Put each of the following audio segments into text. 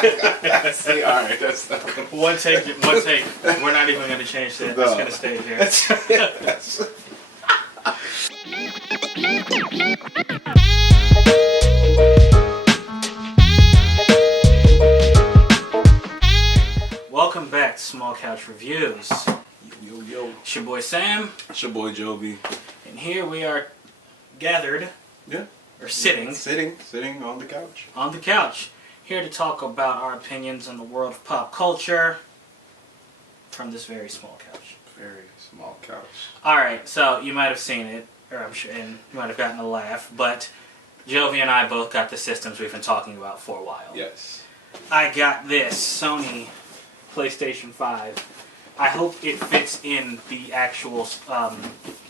See, all right, that's not One take. We're not even going to change that. No. It's going to stay here. Welcome back to Small Couch Reviews. Yo. It's your boy Sam. It's your boy Jovi. And here we are gathered. Yeah. Or sitting. Sitting on the couch. On the couch. Here to talk about our opinions on the world of pop culture from this very small couch. Very small couch. Alright, so you might have seen it, or I'm sure, and you might have gotten a laugh, but Jovi and I both got the systems we've been talking about for a while. Yes. I got this Sony PlayStation 5. I hope it fits in the actual,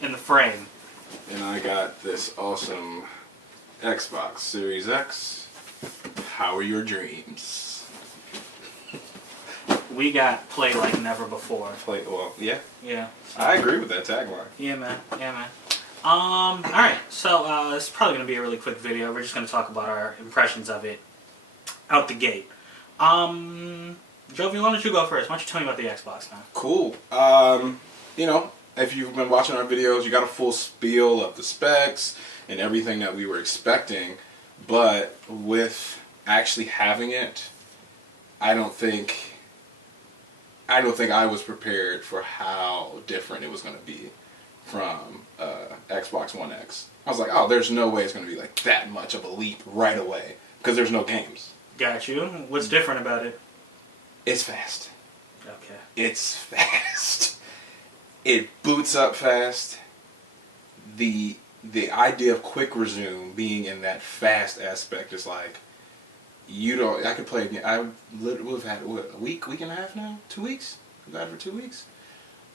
in the frame. And I got this awesome Xbox Series X. How are your dreams? We got play like never before. Yeah. Yeah. So. I agree with that tagline. Yeah, man. Alright, so this is probably going to be a really quick video. We're just going to talk about our impressions of it out the gate. Jovi, why don't you go first? Why don't you tell me about the Xbox now? Cool. You know, if you've been watching our videos, you got a full spiel of the specs and everything that we were expecting. But with actually having it, I don't think I was prepared for how different it was going to be from Xbox One X. I was like, oh, there's no way it's going to be like that much of a leap right away because there's no games. Got you. What's different about it? It's fast. Okay. It's fast. It boots up fast. The idea of quick resume being in that fast aspect is like, I could play again. We've had, what, a week and a half now? 2 weeks? We've had it for 2 weeks?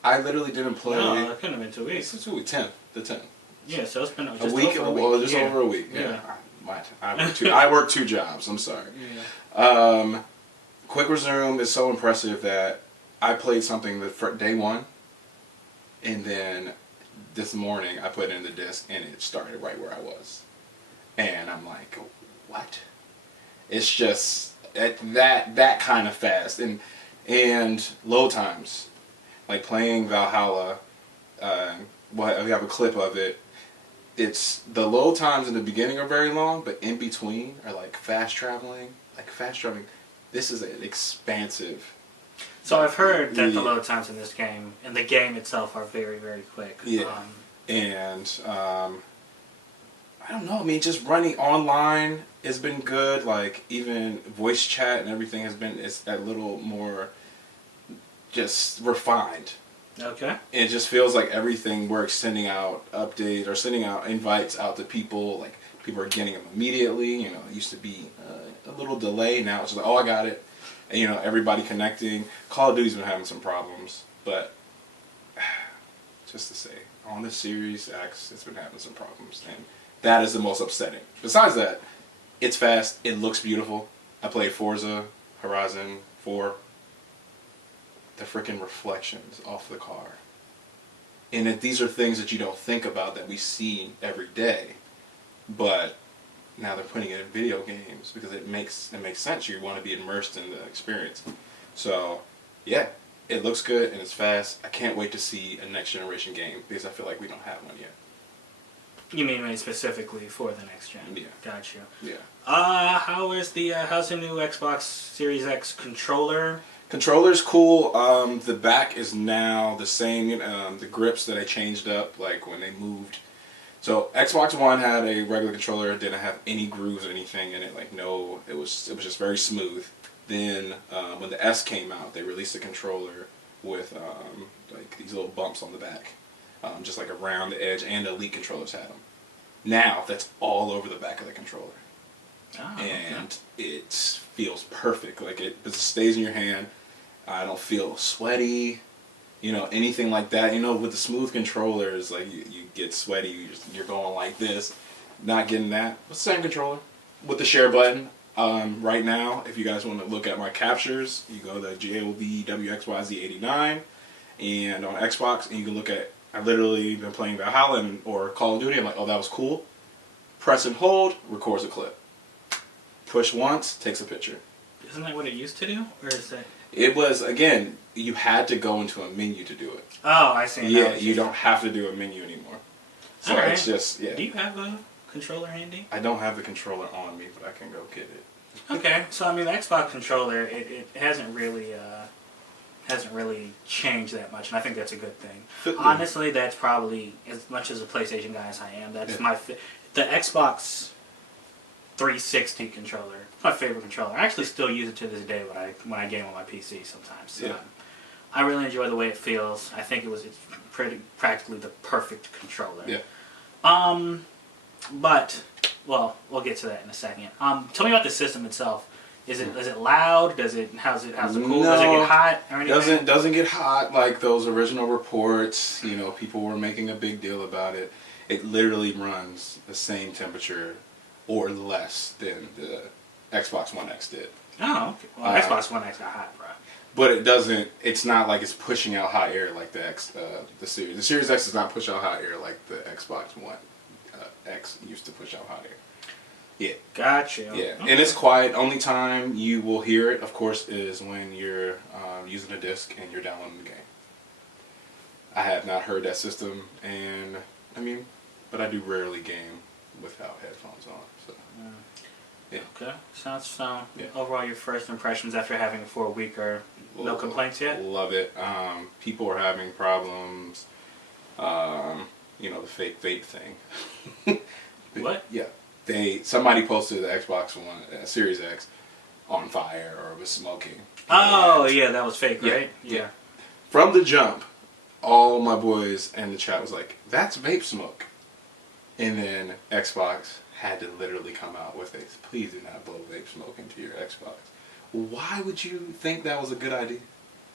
I literally didn't play. No, it couldn't have been 2 weeks. It's 2 weeks. The 10th. Yeah, so it's been just a week. over a week. Well, just over a week. Yeah. I work two jobs. I'm sorry. Yeah. Quick resume is so impressive that I played something for day one, and then this morning I put it in the disc and it started right where I was, and I'm like, what? It's just that kind of fast, and load times, like playing Valhalla. We have a clip of it. It's the load times in the beginning are very long, but in between are like fast traveling. This is an expansive. So I've heard that the load times in this game, and the game itself, are very, very quick. Yeah. I don't know. I mean, just running online has been good. Like, even voice chat and everything it's a little more just refined. Okay. It just feels like everything we're sending out updates or sending out invites out to people. Like, people are getting them immediately. You know, it used to be a little delay. Now it's like, oh, I got it. And, you know, everybody connecting. Call of Duty's been having some problems. But, just to say, on the Series X, it's been having some problems. And that is the most upsetting. Besides that, it's fast. It looks beautiful. I played Forza Horizon 4. The freaking reflections off the car. And these are things that you don't think about that we see every day. But now they're putting it in video games because it makes sense. You want to be immersed in the experience. So, yeah, it looks good and it's fast. I can't wait to see a next generation game because I feel like we don't have one yet. You mean made specifically for the next gen? Yeah. Gotcha. Yeah. How's the new Xbox Series X controller? Controller's cool. The back is now the same. The grips that I changed up, like when they moved. So Xbox One had a regular controller. It didn't have any grooves or anything in it. Like, no, it was just very smooth. Then when the S came out, they released a controller with like these little bumps on the back, just like around the edge, and the Elite controllers had them. Now that's all over the back of the controller. Oh, and it feels perfect. Like, it stays in your hand. I don't feel sweaty, you know, anything like that. You know, with the smooth controllers, like, you get sweaty, you're going like this. Not getting that. It's the same controller with the share button. Right now, if you guys want to look at my captures, you go to JOVWXYZ89 and on Xbox, and you can look at, I've literally been playing Valhalla or Call of Duty. I'm like, oh, that was cool. Press and hold, records a clip. Push once, takes a picture. Isn't that what it used to do? Or is it? It was, again, you had to go into a menu to do it. Oh, I see. Yeah, you don't have to do a menu anymore. So All right. it's just, yeah. Do you have a controller handy? I don't have the controller on me, but I can go get it. Okay, so I mean, the Xbox controller, it hasn't really changed that much, and I think that's a good thing. Honestly, that's probably, as much as a PlayStation guy as I am, that's the Xbox 360 controller. It's my favorite controller. I actually still use it to this day when I game on my PC sometimes. Yeah. I really enjoy the way it feels. I think it's practically the perfect controller. Yeah. But well, we'll get to that in a second. Tell me about the system itself. Is it loud? How's it cool? Does it get hot or anything? Doesn't get hot like those original reports. You know, people were making a big deal about it. It literally runs the same temperature or less than the Xbox One X did. Oh, okay. Well, Xbox One X got hot, bro. But it doesn't. It's not like it's pushing out hot air like the Series. The Series X does not push out hot air like the Xbox One X used to push out hot air. Yeah. Gotcha. Yeah, Okay. and it's quiet. Only time you will hear it, of course, is when you're using a disc and you're downloading the game. I have not heard that system, and but I do rarely game without headphones on. So. Yeah. Okay. Sounds yeah. Overall, your first impressions after having it for a week are no complaints yet? Love it. People are having problems. The fake vape thing. What? Yeah. Somebody posted the Xbox One Series X on fire or was smoking. Oh yeah, that was fake, right? Yeah. From the jump, all my boys in the chat was like, "That's vape smoke," and then Xbox had to literally come out with please do not blow vape smoke into your Xbox. Why would you think that was a good idea?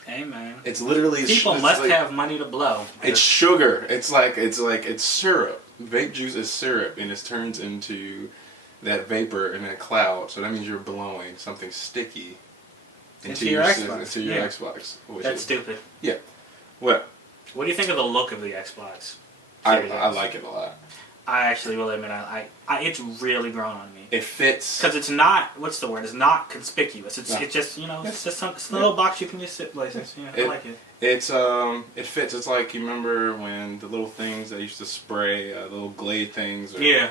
Hey man, it's literally people must have money to blow. It's sugar. It's syrup. Vape juice is syrup, and it turns into that vapor in that cloud. So that means you're blowing something sticky into your Xbox. That's stupid. Yeah. What? What do you think of the look of the Xbox? I like it a lot. I actually will admit, it's really grown on me. It fits because it's not. What's the word? It's not conspicuous. It's just it's just a little box you can just sit places. Yeah, I like it. It fits. It's like you remember when the little things that used to spray little Glade things. And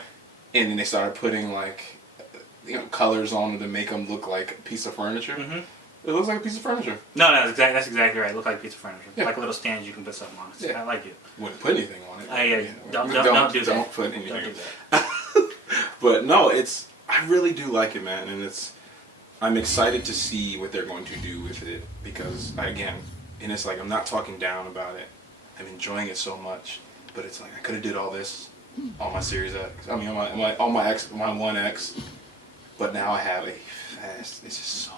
then they started putting colors on it to make them look like a piece of furniture. Mm-hmm. It looks like a piece of furniture. No, that's exactly right. It looks like a piece of furniture. Yeah. Like little stands you can put something on. I like it. Wouldn't put anything on it. Don't do that. Don't put anything. Don't do that. But no, I really do like it, man, and I'm excited to see what they're going to do with it because it's like I'm not talking down about it. I'm enjoying it so much, but it's like I could have did all this on my Series X. On my One X, but now I have a fast. It's just so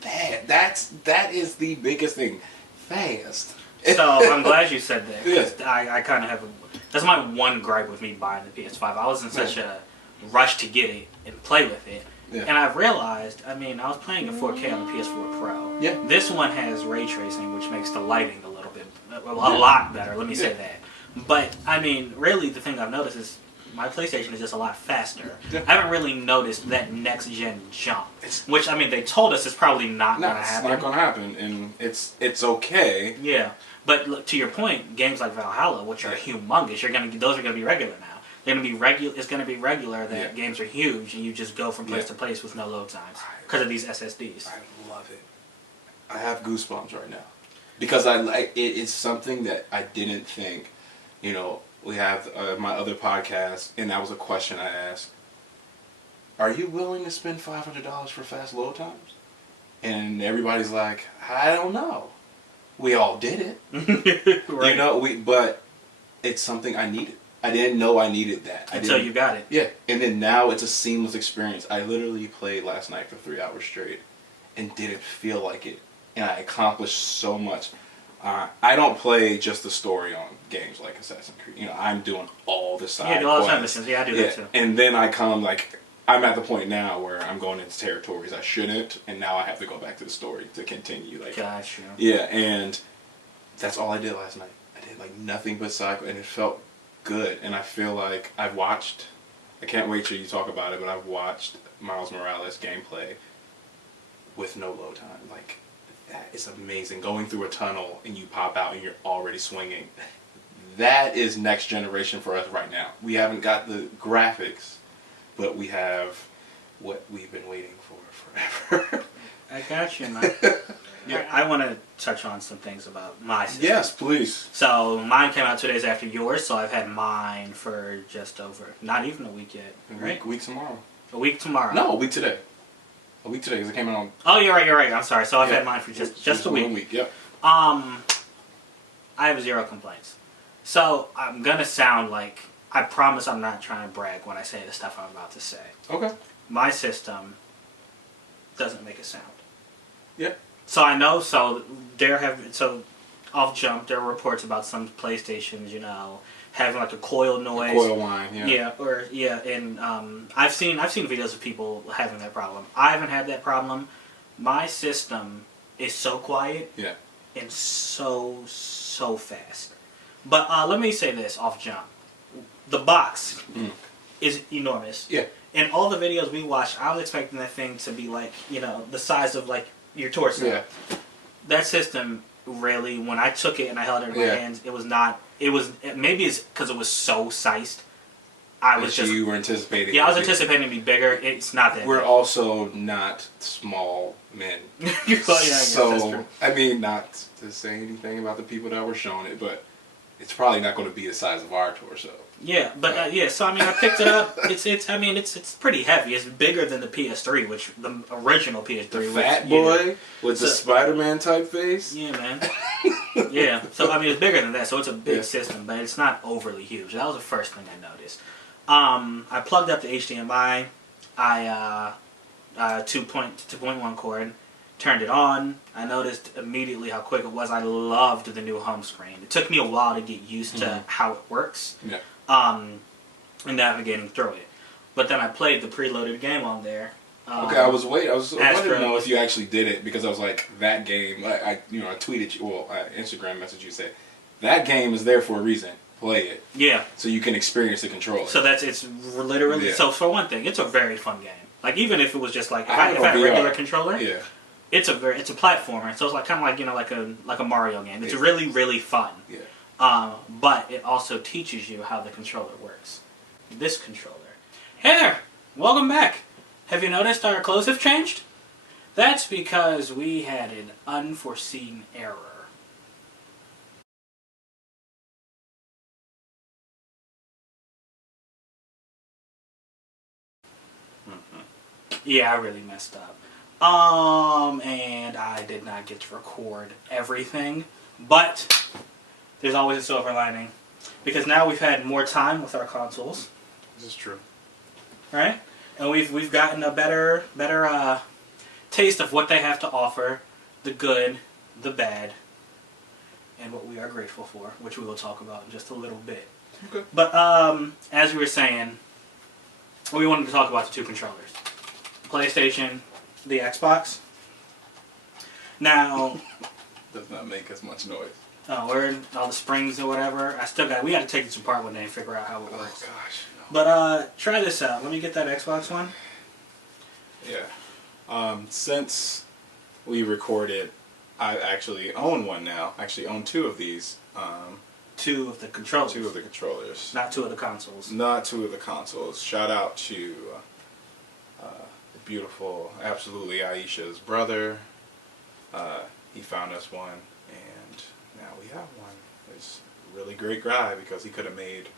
fast. That is the biggest thing. Fast. So I'm glad you said that. Yeah. I kind of have that's my one gripe with me buying the PS5. I was in such a rush to get it and play with it. Yeah. And I've realized, I was playing in 4K on the PS4 Pro. Yeah. This one has ray tracing, which makes the lighting a lot better, let me say that. But, really the thing I've noticed is my PlayStation is just a lot faster. Yeah. I haven't really noticed that next-gen jump. Which, they told us it's probably not going to happen. It's not going to happen, and it's okay. Yeah. But look, to your point, games like Valhalla, which are humongous, those are going to be regular now. They're going to be regular. It's going to be regular that games are huge, and you just go from place to place with no load times because of these SSDs. I love it. I have goosebumps right now because it's something that I didn't think. We have my other podcast, and that was a question I asked. Are you willing to spend $500 for fast load times? And everybody's like, I don't know. We all did it. Right. But it's something I needed. I didn't know I needed that. Until you got it. Yeah. And then now it's a seamless experience. I literally played last night for 3 hours straight and didn't feel like it. And I accomplished so much. I don't play just the story on games like Assassin's Creed. I'm doing all the side all the side missions. Yeah, I do that too. And then I come I'm at the point now where I'm going into territories I shouldn't, and now I have to go back to the story to continue. Gotcha. Yeah, and that's all I did last night. I did nothing but side, and it felt good. And I feel like I can't wait till you talk about it, but I've watched Miles Morales gameplay with no load time. Like, that is amazing. Going through a tunnel and you pop out and you're already swinging. That is next generation for us right now. We haven't got the graphics, but we have what we've been waiting for forever. I got you, man. Yeah. I want to touch on some things about my system. Yes, please. So mine came out 2 days after yours, so I've had mine for just over, not even a week yet. Right? A week tomorrow. A week tomorrow. No, a week today. A week today, because it came out on... Oh, you're right. I'm sorry. So I've had mine for just a week. 1 week, yep. I have 0 complaints. So I'm going to sound like, I promise I'm not trying to brag when I say the stuff I'm about to say. Okay. My system doesn't make a sound. Yeah. So I know, so off jump, there are reports about some PlayStations, having like a coil noise. A coil whine, yeah. And I've seen videos of people having that problem. I haven't had that problem. My system is so quiet. Yeah. And so fast. But let me say this off jump. The box is enormous. Yeah. In all the videos we watched, I was expecting that thing to be like, the size of like your torso. Yeah. That system really, when I took it and I held it in my hands, it was not. Maybe it's because it was so sized. You were anticipating. Yeah, I was anticipating to be bigger. It's not that. We're also not small men. So I mean, not to say anything about the people that were showing it, but it's probably not going to be the size of our torso. Yeah, but so I mean, I picked it up. It's pretty heavy. It's bigger than the PS3, which the original PS3. The fat boy with the Spider-Man type face. Yeah, man. Yeah, so I mean, it's bigger than that. So it's a big system, but it's not overly huge. That was the first thing I noticed. I plugged up the HDMI. I 2.1 cord. Turned it on. I noticed immediately how quick it was. I loved the new home screen. It took me a while to get used to how it works. Yeah. And navigating through it. But then I played the preloaded game on there. Okay, I was wondering to know if you actually did it, because I was like, that game. I tweeted you. Well, I Instagram messaged you, say that game is there for a reason. Play it. Yeah. So you can experience the controller. So it's literally so for one thing, it's a very fun game. Like, even if it was just like if I had a regular controller. Yeah. It's a platformer, so it's like kind of like a Mario game. It's really, really fun. Yeah. But it also teaches you how the controller works. This controller. Hey there! Welcome back. Have you noticed our clothes have changed? That's because we had an unforeseen error. Yeah, I really messed up. And I did not get to record everything, but there's always a silver lining, because now we've had more time with our consoles. This is true. Right? And we've gotten a better taste of what they have to offer, the good, the bad, and what we are grateful for, which we will talk about in just a little bit. Okay. But as we were saying, we wanted to talk about the two controllers. PlayStation, the Xbox. Now, does not make as much noise. Oh, where all the springs or whatever. We had to take this apart one day and figure out how it works. Oh gosh. No. But try this out. Let me get that Xbox one. Yeah. Since we recorded, I actually own one now. Actually own 2 of these. 2 of the controllers. 2 of the controllers. Not 2 of the consoles. Not 2 of the consoles. Shout out to the beautiful, absolutely Aisha's brother. He found us one, and now we have one. It's a really great guy, because he could have made,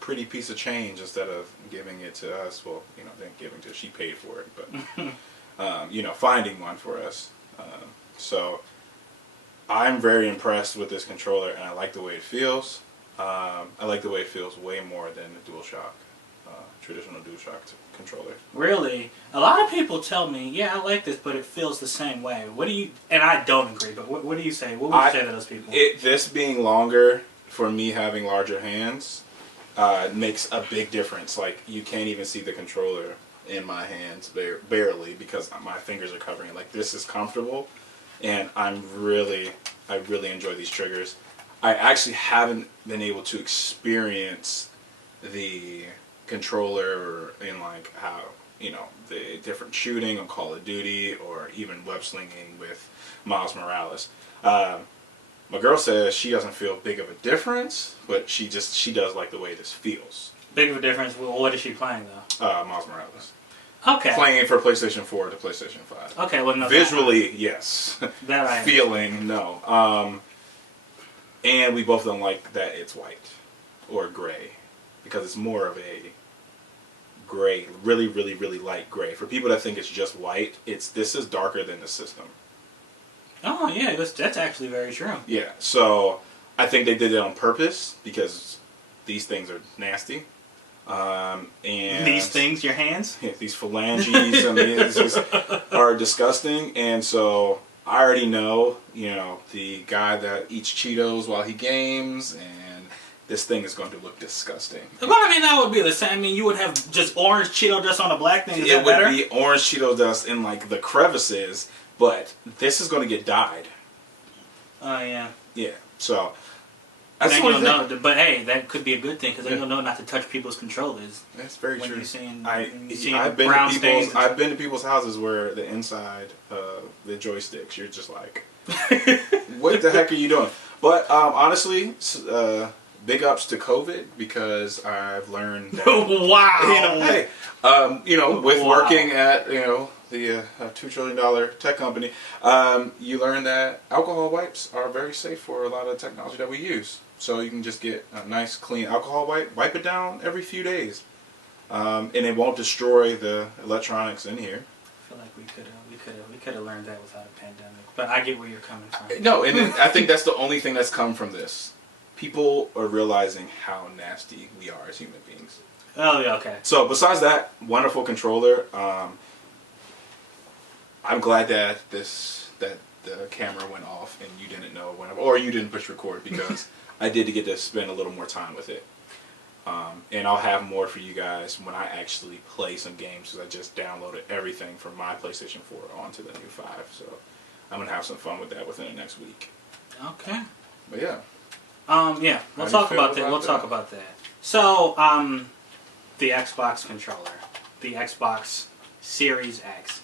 pretty piece of change instead of giving it to us. Well, then giving to, she paid for it, but finding one for us. So I'm very impressed with this controller, and I like the way it feels. I like the way it feels way more than the DualShock, traditional DualShock controller. Really? A lot of people tell me, yeah, I like this, but it feels the same way. And I don't agree, but what do you say? What would you say to those people? This being longer, for me having larger hands, makes a big difference. Like, you can't even see the controller in my hands, barely, because my fingers are covering it. Like, this is comfortable, and I really enjoy these triggers. I actually haven't been able to experience the controller in like how you know, the different shooting on Call of Duty or even web slinging with Miles Morales. My girl says she doesn't feel big of a difference, but she does like the way this feels. Big of a difference. Well, what is she playing though? Miles Morales. Okay. Playing for PlayStation 4 to PlayStation 5. Okay, well, no. Visually, yes. That I Feeling, no. And we both don't like that it's white or gray because it's more of a gray, really, really, really light gray. For people that think it's just white, this is darker than the system. Oh yeah, that's actually very true. Yeah, so I think they did it on purpose because these things are nasty. And these things, your hands? Yeah, these phalanges, I mean, these are disgusting. And so I already know, you know, the guy that eats Cheetos while he games, and this thing is going to look disgusting. Well, I mean, that would be the same. I mean, you would have just orange Cheeto dust on a black thing. Is that better? It would be orange Cheeto dust in like the crevices, but this is going to get dyed. Oh yeah. Yeah. So that's then you'll know. But hey, that could be a good thing because then you'll know not to touch people's controllers. That's very true. I've been to people's houses where the inside the joysticks, you're just like, what the heck are you doing? But honestly, big ups to COVID because I've learned that, wow. You know, with working at, you know, the $2 trillion tech company, you learn that alcohol wipes are very safe for a lot of technology that we use. So you can just get a nice clean alcohol wipe it down every few days, and it won't destroy the electronics in here. I feel like we could have learned that without a pandemic. But I get where you're coming from. No, and I think that's the only thing that's come from this. People are realizing how nasty we are as human beings. Oh yeah, okay. So besides that wonderful controller, I'm glad that the camera went off and you didn't know when, or you didn't push record because I did get to spend a little more time with it. And I'll have more for you guys when I actually play some games because I just downloaded everything from my PlayStation 4 onto the new 5. So I'm gonna have some fun with that within the next week. Okay. But yeah. Yeah, we'll talk about that. We'll talk about that. So, the Xbox controller, the Xbox Series X.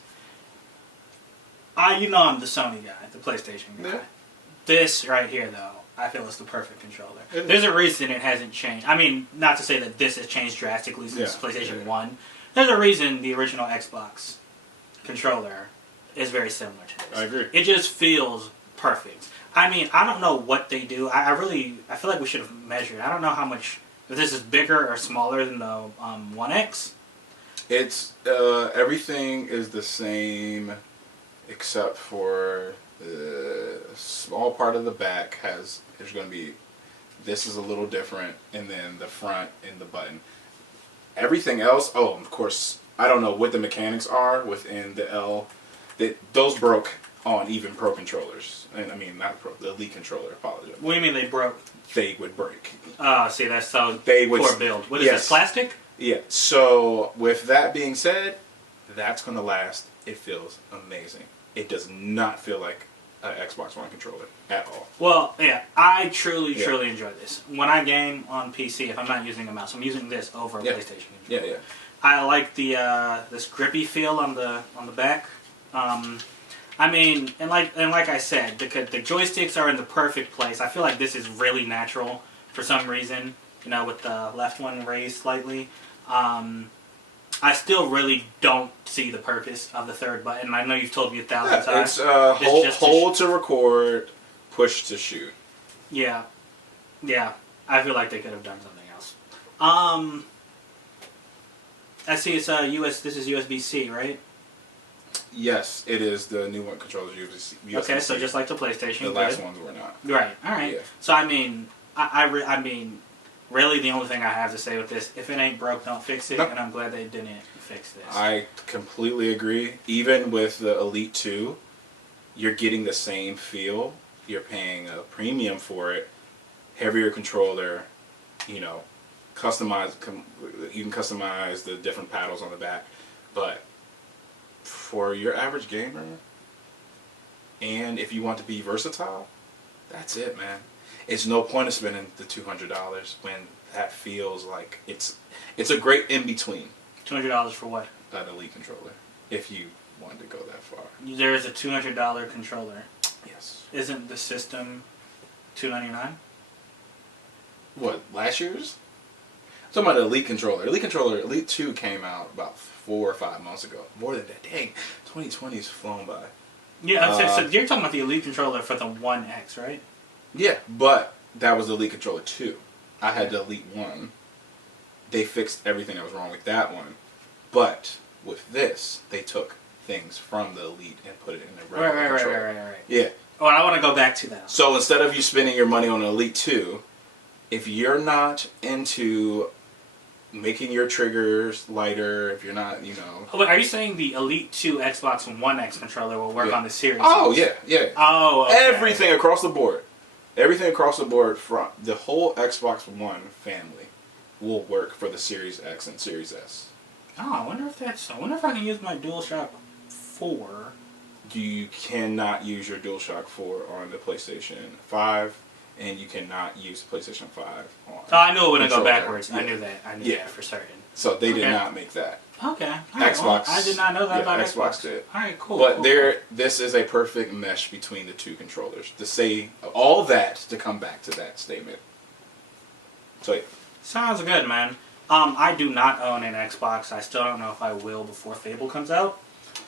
You know I'm the Sony guy, the PlayStation guy. Yeah. This right here, though, I feel is the perfect controller. There's a reason it hasn't changed. I mean, not to say that this has changed drastically since PlayStation 1. There's a reason the original Xbox controller is very similar to this. I agree. It just feels perfect. I mean, I don't know what they do. I feel like we should have measured. I don't know how much, if this is bigger or smaller than the One X. It's, everything is the same except for the small part of the back there's going to be, this is a little different, and then the front and the button. Everything else, oh, of course, I don't know what the mechanics are within the L. Those broke on even Pro controllers. And I mean, not Pro, the Elite controller, apologize. What do you mean they broke? They would break. See, that's so they would, poor build. What is this, plastic? Yeah, so with that being said, that's going to last. It feels amazing. It does not feel like an Xbox One controller at all. Well, yeah, I truly enjoy this. When I game on PC, if I'm not using a mouse, I'm using this over a PlayStation controller. Yeah. I like the this grippy feel on the back. I mean, and like I said, the joysticks are in the perfect place. I feel like this is really natural for some reason. You know, with the left one raised slightly. I still really don't see the purpose of the third button. I know you've told me 1,000 times. It's hold to record, push to shoot. Yeah. I feel like they could have done something else. I see it's this is USB-C, right? Yes, it is. The new one controls USB-C. Okay, so just like the PlayStation. The last ones were not. Right. All right. Yeah. So I mean, I mean, really, the only thing I have to say with this, if it ain't broke, don't fix it. No. And I'm glad they didn't fix this. I completely agree. Even with the Elite 2, you're getting the same feel. You're paying a premium for it. Heavier controller. You know, you can customize the different paddles on the back, but for your average gamer, and if you want to be versatile, that's it, man. It's no point of spending the $200 when that feels like it's a great in between. $200 for what? an Elite controller if you wanted to go that far. There is a $200 controller. Yes. Isn't the system $299? What, last year's? I'm talking about the Elite controller. Elite 2 came out about 4 or 5 months ago. More than that. Dang, 2020's flown by. Yeah, so you're talking about the Elite controller for the One X, right? Yeah, but that was the Elite controller 2. I had the Elite 1. They fixed everything that was wrong with that one. But with this, they took things from the Elite and put it in the regular controller. Right. Yeah. Oh, and I want to go back to that. So instead of you spending your money on an Elite 2, if you're not into making your triggers lighter, if you're not, Oh, but are you saying the Elite 2 Xbox One X controller will work on the Series? Oh, yeah. Oh, okay. Everything across the board. Everything across the board from the whole Xbox One family will work for the Series X and Series S. Oh, I wonder if I can use my DualShock 4. You cannot use your DualShock 4 on the PlayStation 5, and you cannot use the PlayStation 5 on. Oh, I knew it wouldn't go controller. backwards. Yeah. I knew that. I knew that for certain. So they did not make that. Okay. All Xbox. Well, I did not know that about Xbox did. All right, cool. But cool. this is a perfect mesh between the two controllers. To say all that to come back to that statement. So yeah. Sounds good, man. I do not own an Xbox. I still don't know if I will before Fable comes out.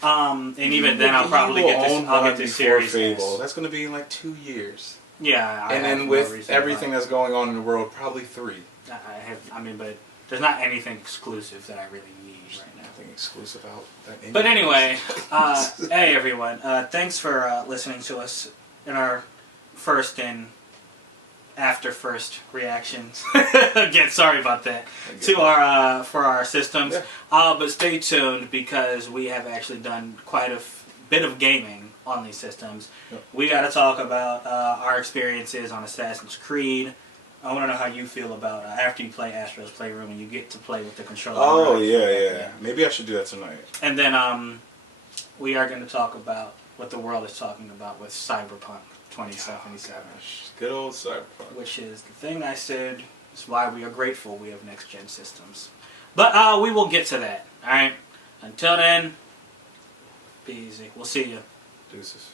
And even then, I'll probably get this. I'll get this Series Fable. S. That's going to be in like 2 years. Yeah, and then with everything that's going on in the world, probably 3. But there's not anything exclusive that I really need right now. Nothing exclusive out. But anyway, hey everyone, thanks for listening to us in our first and after first reactions. Again, sorry about that. To our for our systems, but stay tuned because we have actually done quite a bit of gaming on these systems. Yep. We got to talk about our experiences on Assassin's Creed. I want to know how you feel about after you play Astro's Playroom and you get to play with the controller. Oh yeah. Maybe I should do that tonight. And then we are going to talk about what the world is talking about with Cyberpunk 2077. Oh, gosh. Good old Cyberpunk. Which is the thing I said is why we are grateful we have next-gen systems. But we will get to that, alright? Until then, be easy. We'll see you. Deuces.